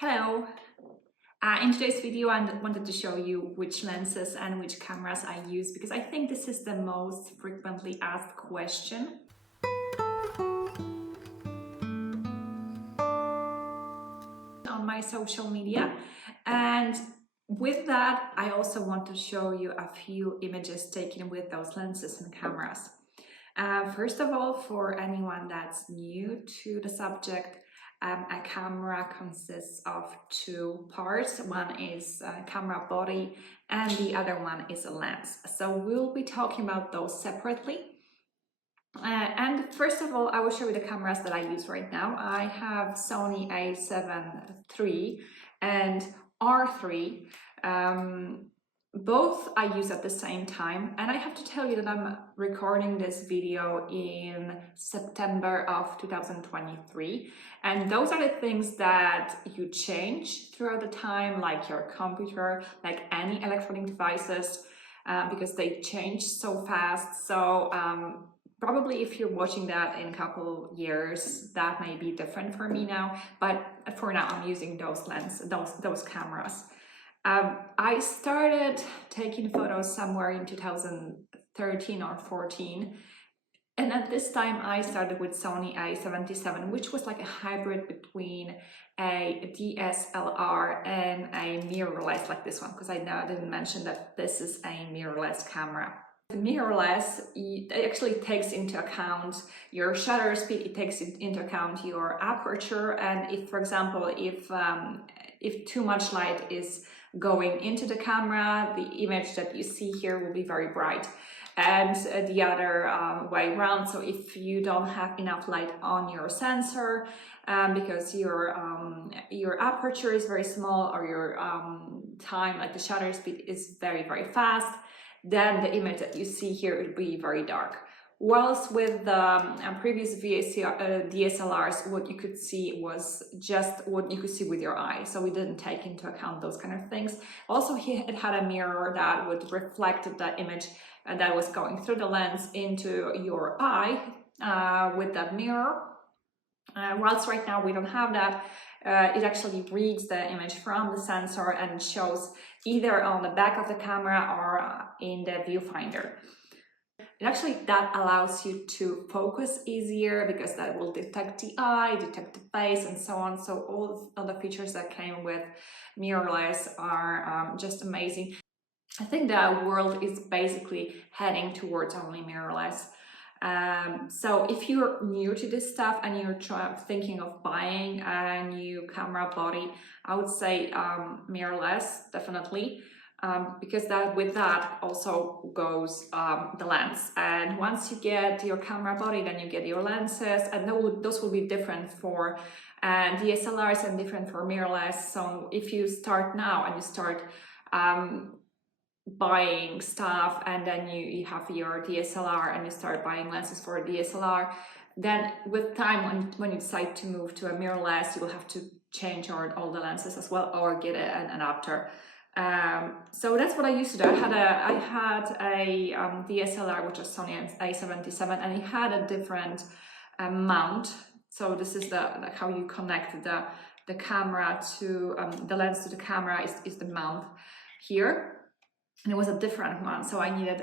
Hello! In today's video I wanted to show you which lenses and which cameras I use because I think this is the most frequently asked question. On my social media, and with that I also want to show you a few images taken with those lenses and cameras. First of all, for anyone that's new to the subject, a camera consists of two parts. One is a camera body and the other one is a lens. So we'll be talking about those separately. And first of all, I will show you the cameras that I use right now. I have Sony a7 III and R3. Both I use at the same time, and I have to tell you that I'm recording this video in September of 2023, and those are the things that you change throughout the time, like your computer, like any electronic devices, because they change so fast. So probably if you're watching that in a couple years, that may be different for me now, but for now I'm using those cameras. I started taking photos somewhere in 2013 or 14, and at this time I started with Sony a77, which was like a hybrid between a DSLR and a mirrorless, like this one, because I didn't mention that this is a mirrorless camera. The mirrorless, it actually takes into account your shutter speed, it takes into account your aperture, and if, for example, if too much light is going into the camera, the image that you see here will be very bright, and the other way around. So if you don't have enough light on your sensor because your aperture is very small, or your time, like the shutter speed, is very fast, then the image that you see here will be very dark. Whilst with the previous DSLRs, what you could see was just what you could see with your eye, so we didn't take into account those kind of things. Also, it had a mirror that would reflect the image that was going through the lens into your eye with that mirror. Whilst right now we don't have that, it actually reads the image from the sensor and shows either on the back of the camera or in the viewfinder. And actually that allows you to focus easier because that will detect the eye, detect the face, and so on. So all of the features that came with mirrorless are just amazing. I think the world is basically heading towards only mirrorless. So if you're new to this stuff and you're thinking of buying a new camera body, I would say mirrorless, definitely. Because with that also goes the lens, and once you get your camera body, then you get your lenses, and those will be different for DSLRs and different for mirrorless. So if you start now and you start buying stuff, and then you have your DSLR and you start buying lenses for a DSLR, then with time, when you decide to move to a mirrorless, you will have to change all the lenses as well, or get an adapter. So that's what I used to do. I had a DSLR, which was Sony a77, and it had a different mount. So this is how you connect the camera to the lens to the camera is the mount here, and it was a different one. So I needed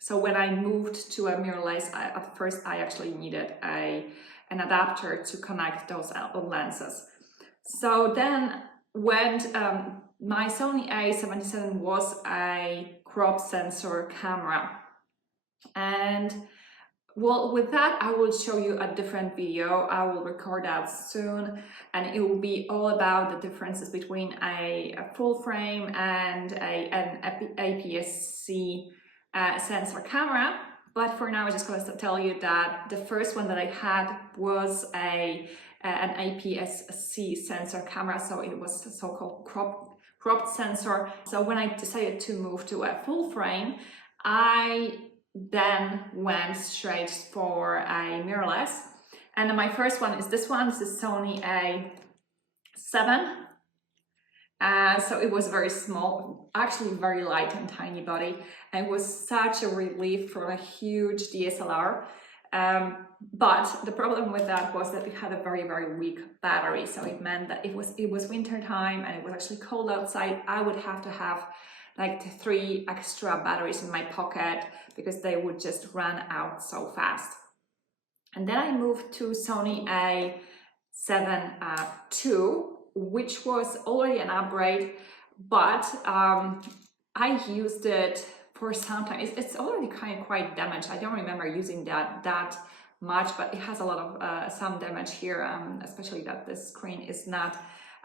so when I moved to a mirrorless, at first I actually needed an adapter to connect those lenses. So then when my Sony a77 was a crop sensor camera, and well, with that I will show you a different video. I will record that soon, and it will be all about the differences between a full frame and an APS-C sensor camera. But for now I'm just going to tell you that the first one that I had was an APS-C sensor camera, so it was a so-called cropped sensor. So when I decided to move to a full frame, I then went straight for a mirrorless, and my first one is this one. This is Sony a7. So it was very small, actually very light and tiny body, and it was such a relief from a huge DSLR. But the problem with that was that it had a very, very weak battery. So it meant that it was winter time and it was actually cold outside. I would have to have like 3 extra batteries in my pocket because they would just run out so fast. And then I moved to Sony A7 II, which was already an upgrade, but I used it for some time. It's already quite damaged. I don't remember using that much, but it has a lot of some damage here, especially that the screen is not,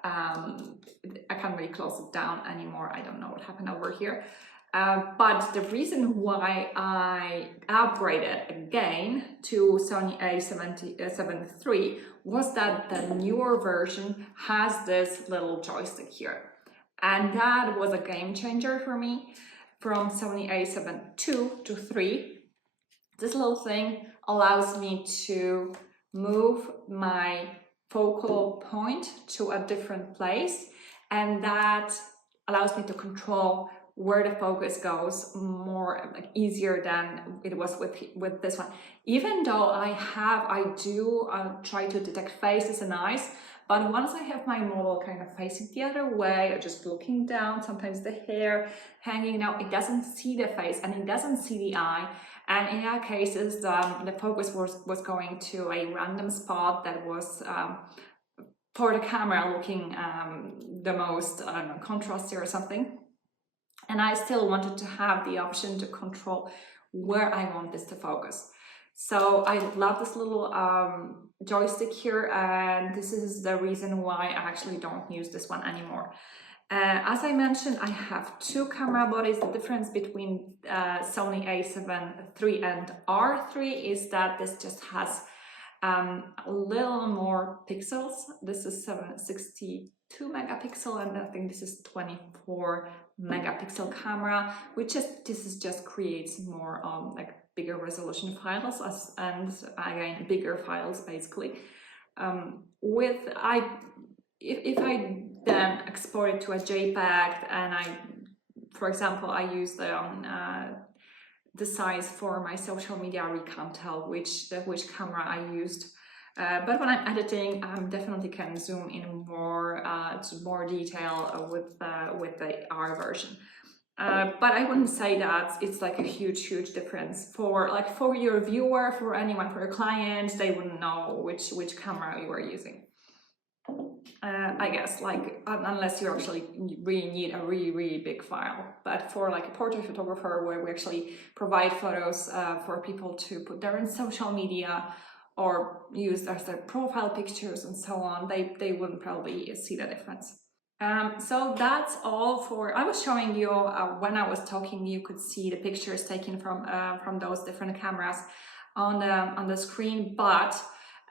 I can't really close it down anymore. I don't know what happened over here. But the reason why I upgraded again to Sony A7 III was that the newer version has this little joystick here. And that was a game changer for me. From Sony A7 II to 3, this little thing allows me to move my focal point to a different place, and that allows me to control where the focus goes more easier than it was with this one. Even though I do try to detect faces and eyes, but once I have my model kind of facing the other way or just looking down, sometimes the hair hanging out, it doesn't see the face and it doesn't see the eye. And in that cases, the focus was going to a random spot that was for the camera looking the most contrasty or something. And I still wanted to have the option to control where I want this to focus. So I love this little joystick here, and this is the reason why I actually don't use this one anymore. As I mentioned, I have 2 camera bodies. The difference between Sony A7 III and R3 is that this just has a little more pixels. This is 762 megapixel, and I think this is 24 megapixel camera, this just creates more like bigger resolution files and again bigger files basically. If I then export it to a JPEG and for example, I use the size for my social media, I really can't tell which camera I used. But when I'm editing, I definitely can zoom in more to more detail with the R version. But I wouldn't say that it's like a huge difference for your viewer, for anyone, for your client. They wouldn't know which camera you are using. I guess unless you actually really need a really big file. But for like a portrait photographer, where we actually provide photos for people to put there in social media or use as their profile pictures and so on, they wouldn't probably see the difference. So that's all for. I was showing you when I was talking, you could see the pictures taken from those different cameras on the screen, but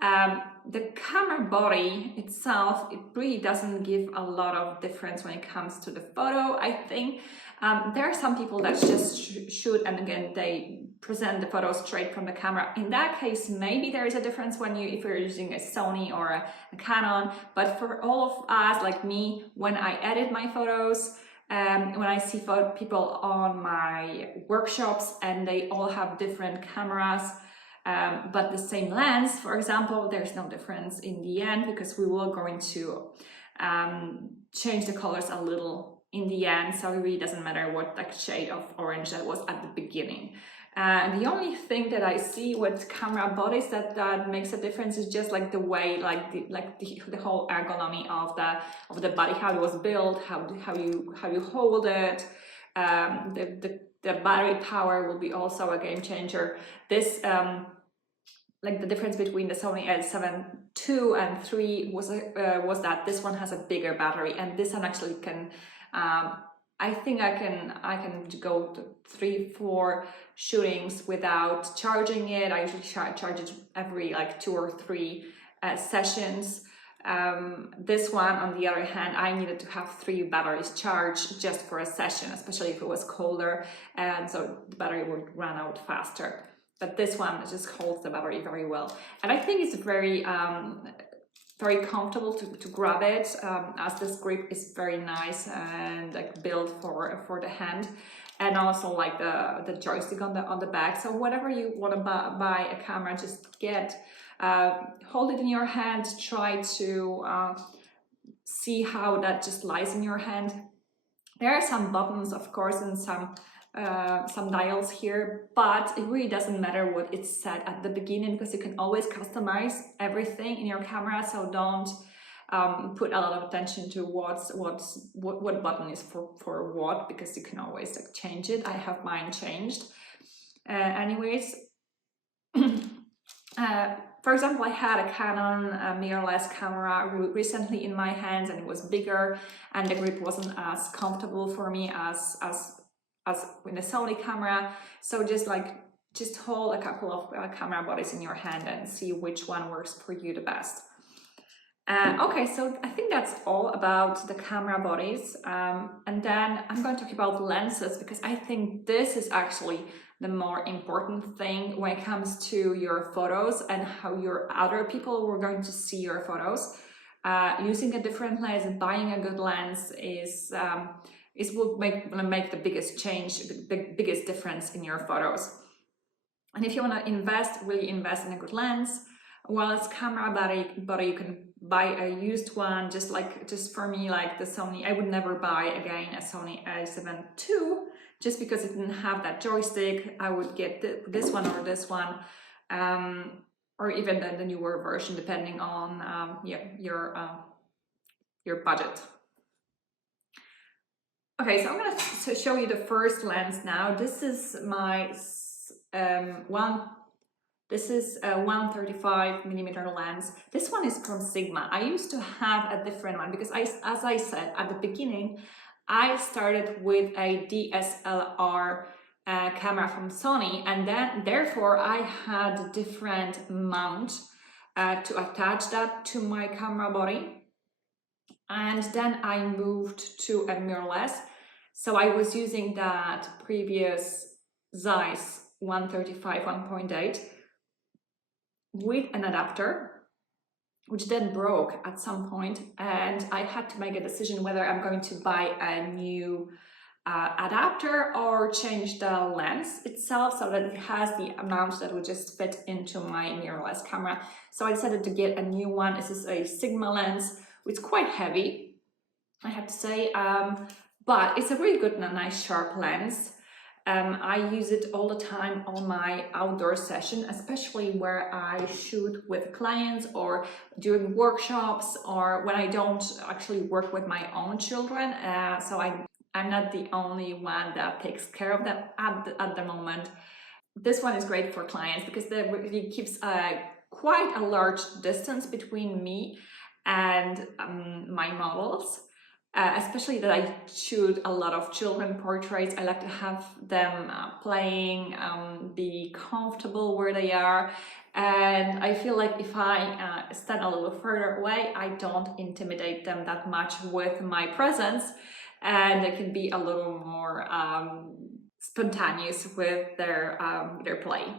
the camera body itself, it really doesn't give a lot of difference when it comes to the photo. I think there are some people that just shoot and again they present the photo straight from the camera. In that case, maybe there is a difference if you're using a Sony or a Canon, but for all of us like me, when I edit my photos, when I see people on my workshops and they all have different cameras, but the same lens, for example, there's no difference in the end because we will going to change the colors a little in the end, so it really doesn't matter what shade of orange that was at the beginning. The only thing that I see with camera bodies that makes a difference is just like the way, the whole ergonomy of the body, how it was built, how you hold it. The battery power will be also a game changer. This like the difference between the Sony A7 II and 3 was that this one has a bigger battery, and this one actually can. I think I can go to 3-4 shootings without charging it. I usually charge it every 2 or 3 sessions. This one, on the other hand, I needed to have 3 batteries charged just for a session, especially if it was colder, and so the battery would run out faster. But this one just holds the battery very well, and I think it's very comfortable to grab it, as this grip is very nice and built for the hand. and also like the joystick on the back. So whenever you want to buy a camera, just hold it in your hand, try to see how that just lies in your hand. There are some buttons, of course, and some dials here, but it really doesn't matter what it's set at the beginning, because you can always customize everything in your camera. So don't put a lot of attention to what button is for what, because you can always like change it. I have mine changed. Anyways, for example, I had a Canon mirrorless camera recently in my hands, and it was bigger, and the grip wasn't as comfortable for me as with a Sony camera. So just hold a couple of camera bodies in your hand and see which one works for you the best. Okay, so I think that's all about the camera bodies, and then I'm going to talk about lenses, because I think this is actually the more important thing when it comes to your photos and how your other people were going to see your photos. Using a different lens and buying a good lens will make the biggest change, the biggest difference in your photos. And if you want to really invest in a good lens, well, it's camera body, you can buy a used one. Just for me, like the Sony, I would never buy again a Sony a7 II, just because it didn't have that joystick. I would get this one or this one, or even the newer version, depending on your budget. Okay, so I'm going to show you the first lens now. This is my This is a 135mm lens. This one is from Sigma. I used to have a different one because as I said at the beginning, I started with a DSLR camera from Sony, and then therefore I had a different mount to attach that to my camera body. And then I moved to a mirrorless. So I was using that previous Zeiss 135 1.8 with an adapter, which then broke at some point, and I had to make a decision whether I'm going to buy a new adapter or change the lens itself so that it has the amount that would just fit into my mirrorless camera. So I decided to get a new one. This is a Sigma lens. It's quite heavy, I have to say, but it's a really good and a nice sharp lens. I use it all the time on my outdoor session, especially where I shoot with clients or during workshops, or when I don't actually work with my own children. So I'm not the only one that takes care of them at the moment. This one is great for clients because it keeps quite a large distance between me and my models. Especially that I shoot a lot of children portraits. I like to have them playing, be comfortable where they are. And I feel like if I stand a little further away, I don't intimidate them that much with my presence. And they can be a little more spontaneous with their play.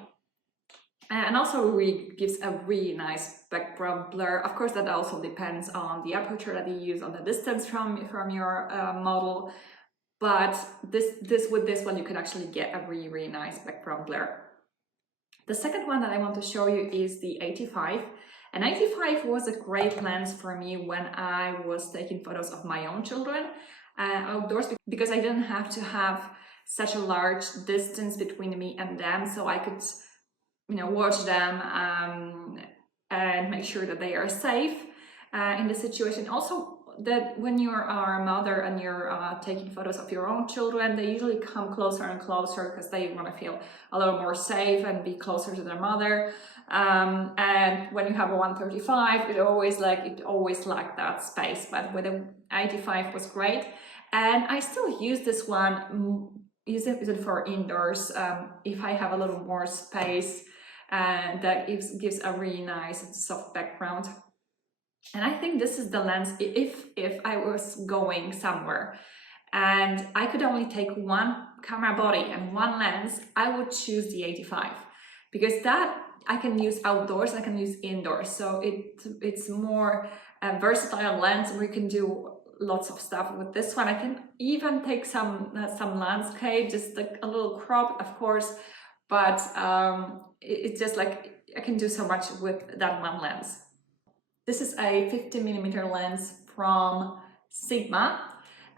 And also really gives a really nice background blur. Of course, that also depends on the aperture that you use, on the distance from your model. But with this one, you can actually get a really, really nice background blur. The second one that I want to show you is the 85. And 85 was a great lens for me when I was taking photos of my own children outdoors, because I didn't have to have such a large distance between me and them, so I could watch them and make sure that they are safe in the situation. Also, that when you are a mother and you're taking photos of your own children, they usually come closer and closer because they want to feel a little more safe and be closer to their mother. And when you have a 135, it always lacked that space. But with a 85 was great, and I still use this one. Use it for indoors if I have a little more space. And that gives a really nice soft background. And I think this is the lens, if I was going somewhere and I could only take one camera body and one lens, I would choose the 85, because that I can use outdoors, I can use indoors. So it's more a versatile lens where you can do lots of stuff with this one. I can even take some landscape, just like a little crop, of course, but it's just like I can do so much with that one lens. This is a 50mm lens from Sigma.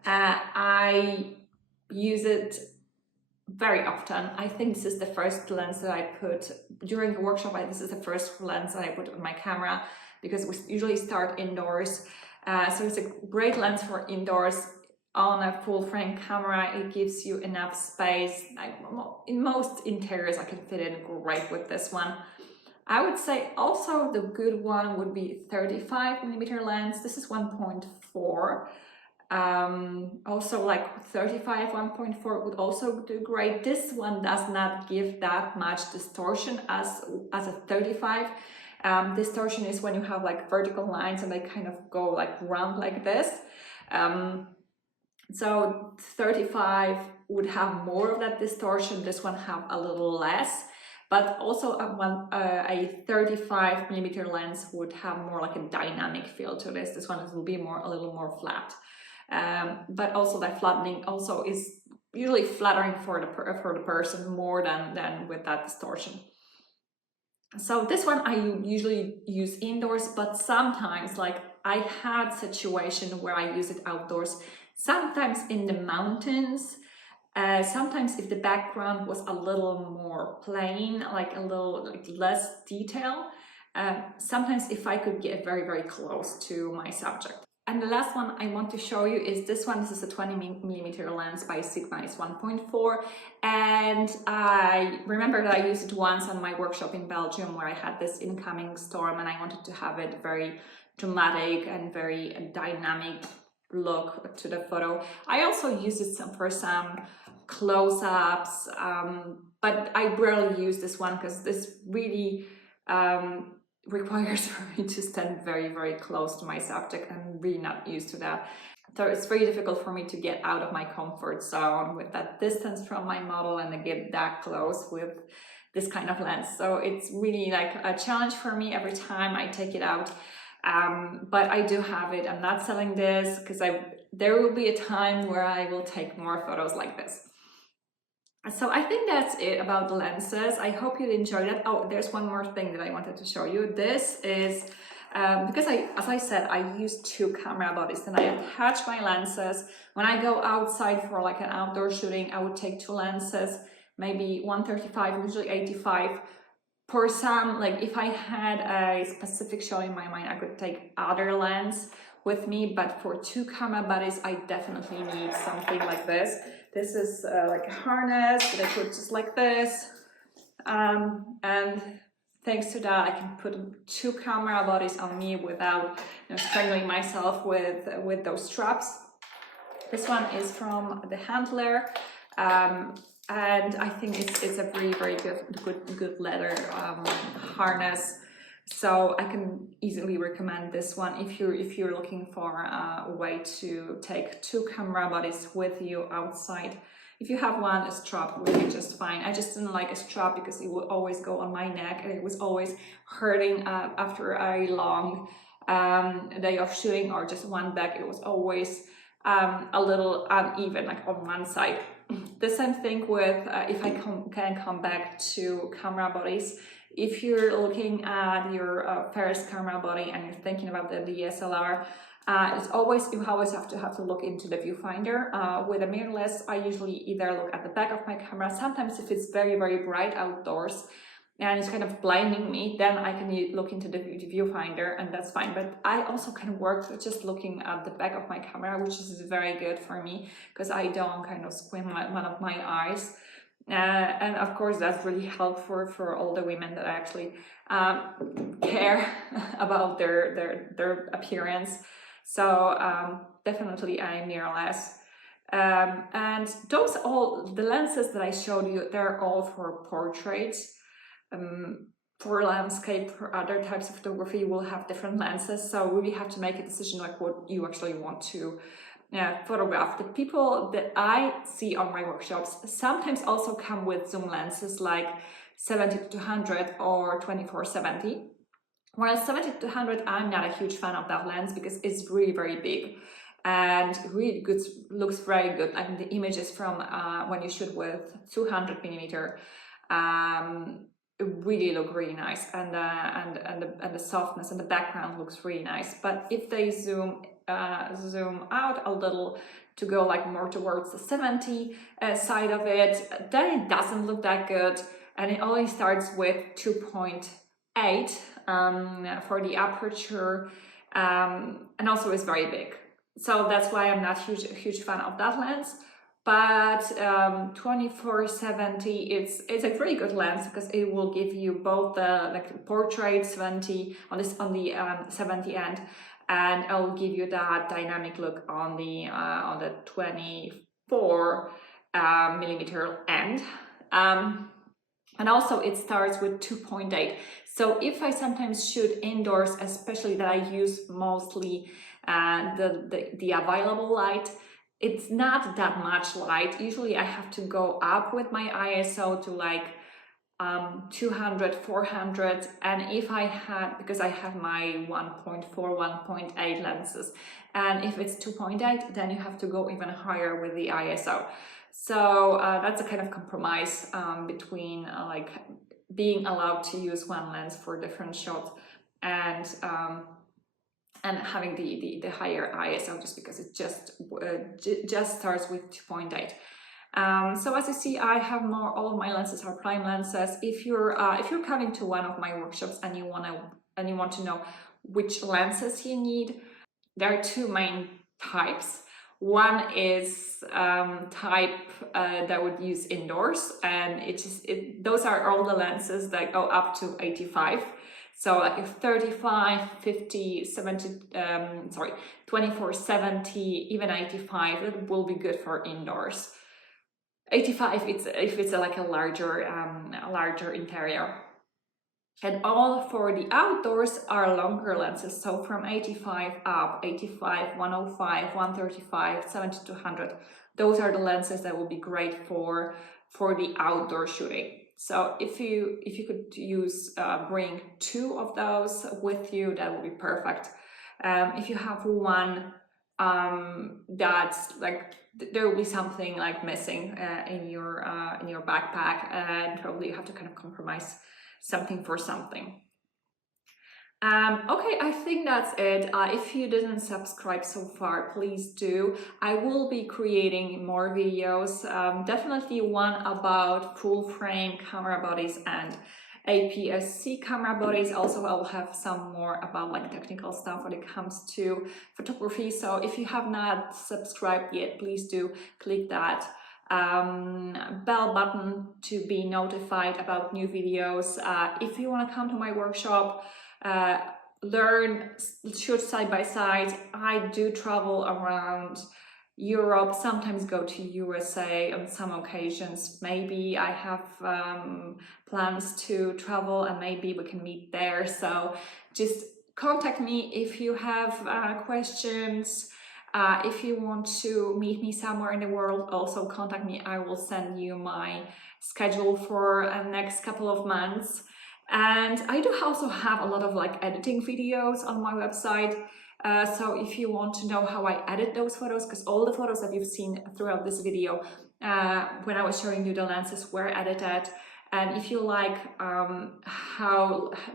I use it very often. I think this is the first lens that I put during the workshop. This is the first lens that I put on my camera because we usually start indoors. So it's a great lens for indoors. On a full frame camera, it gives you enough space. In most interiors, I can fit in great with this one. I would say also the good one would be 35mm lens. This is 1.4. Also like 35 1.4 would also do great. This one does not give that much distortion as a 35. Distortion is when you have like vertical lines and they kind of go like round like this. So 35 would have more of that distortion. This one have a little less. But also a 35mm lens would have more like a dynamic feel to this. This one will be a little more flat. But also that flattening also is usually flattering for the person more than with that distortion. So this one I usually use indoors, but sometimes, like I had situation where I use it outdoors, sometimes in the mountains. Sometimes if the background was a little more plain, like a little less detail, sometimes if I could get very, very close to my subject. And the last one I want to show you is this one. This is a 20mm lens by Sigma. It's 1.4. And I remember that I used it once on my workshop in Belgium where I had this incoming storm and I wanted to have it very dramatic and very dynamic look to the photo. I also use it for some close-ups, but I rarely use this one because this really requires for me to stand very, very close to my subject. I'm really not used to that. So it's very difficult for me to get out of my comfort zone with that distance from my model and to get that close with this kind of lens. So it's really like a challenge for me every time I take it out. But I do have it. I'm not selling this because there will be a time where I will take more photos like this. So I think that's it about the lenses. I hope you enjoyed it. Oh, there's one more thing that I wanted to show you. This is, because as I said, I use 2 camera bodies and I attach my lenses. When I go outside for like an outdoor shooting, I would take 2 lenses, maybe 135, usually 85. For some, like if I had a specific shot in my mind, I could take other lens with me, but for 2 camera bodies, I definitely need something like this. This is like a harness that I put just like this, and thanks to that, I can put 2 camera bodies on me without strangling myself with those straps. This one is from the Handler. And I think it's a very, very good leather harness. So I can easily recommend this one if you're looking for a way to take 2 camera bodies with you outside. If you have one, a strap would be just fine. I just didn't like a strap because it would always go on my neck and it was always hurting after a long day of shooting or just one back. It was always a little uneven, like on one side. The same thing with if I can come back to camera bodies. If you're looking at your first camera body and you're thinking about the DSLR, you always have to look into the viewfinder. With a mirrorless, I usually either look at the back of my camera. Sometimes if it's very, very bright outdoors and it's kind of blinding me, then I can look into the viewfinder and that's fine. But I also can work just looking at the back of my camera, which is very good for me because I don't kind of squint one of my eyes. And of course, that's really helpful for all the women that actually care about their appearance. So definitely I'm mirrorless. And the lenses that I showed you, they're all for portraits. For landscape, for other types of photography, you will have different lenses. So really have to make a decision like what you actually want to photograph. The people that I see on my workshops sometimes also come with zoom lenses like 70-200 or 24-70. Whereas 70-200, I'm not a huge fan of that lens because it's really very big. and really good, looks very good. Like the images from when you shoot with 200mm really look really nice, and the softness and the background looks really nice. But if they zoom out a little to go like more towards the 70 side of it, then it doesn't look that good, and it only starts with 2.8 for the aperture, and also is very big. So that's why I'm not a huge fan of that lens. But 2470, it's a really good lens because it will give you both the like portrait 70 on this on the 70 end, and it will give you that dynamic look on the 24 millimeter end. And also it starts with 2.8. So if I sometimes shoot indoors, especially that I use mostly the available light, it's not that much light. Usually I have to go up with my ISO to like 200, 400, and if I had, because I have my 1.4, 1.8 lenses, and if it's 2.8, then you have to go even higher with the ISO. So that's a kind of compromise between like being allowed to use one lens for different shots and having the higher ISO, just because it just starts with 2.8. So as you see, I have all of my lenses are prime lenses. If you're coming to one of my workshops and you want to know which lenses you need, there are two main types. One is type that would use indoors, and those are all the lenses that go up to 85. So like if 35, 50, 70, 24, 70, even 85, it will be good for indoors. 85, if it's like a larger interior. And all for the outdoors are longer lenses, so from 85 up, 85, 105, 135, 70 to 100. Those are the lenses that will be great for the outdoor shooting. So if you could bring two of those with you, that would be perfect. If you have one, that's like there will be something like missing in your backpack, and probably you have to kind of compromise something for something. Okay, I think that's it. If you didn't subscribe so far, please do. I will be creating more videos, definitely one about full frame camera bodies and APS-C camera bodies. Also, I'll have some more about like technical stuff when it comes to photography. So if you have not subscribed yet, please do click that bell button to be notified about new videos. If you want to come to my workshop, learn, shoot side by side. I do travel around Europe, sometimes go to USA on some occasions. Maybe I have plans to travel and maybe we can meet there. So just contact me if you have questions. If you want to meet me somewhere in the world, also contact me. I will send you my schedule for the next couple of months. And I do also have a lot of like editing videos on my website. So if you want to know how I edit those photos, because all the photos that you've seen throughout this video, when I was showing you the lenses, were edited. And if you like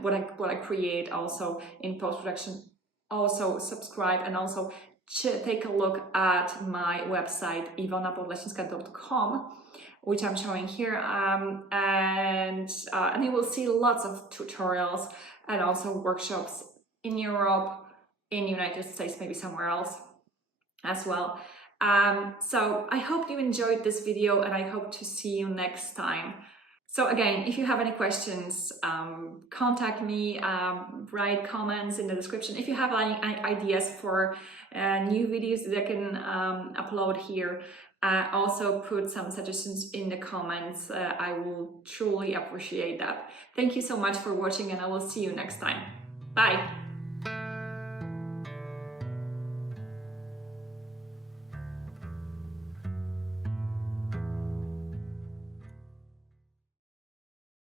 what I create also in post-production, also subscribe, and also take a look at my website iwonapowlesińska.com, which I'm showing here, and you will see lots of tutorials and also workshops in Europe, in the United States, maybe somewhere else as well. So I hope you enjoyed this video, and I hope to see you next time. So again, if you have any questions, contact me, write comments in the description. If you have any ideas for new videos that I can upload here, also put some suggestions in the comments. I will truly appreciate that. Thank you so much for watching, and I will see you next time. Bye!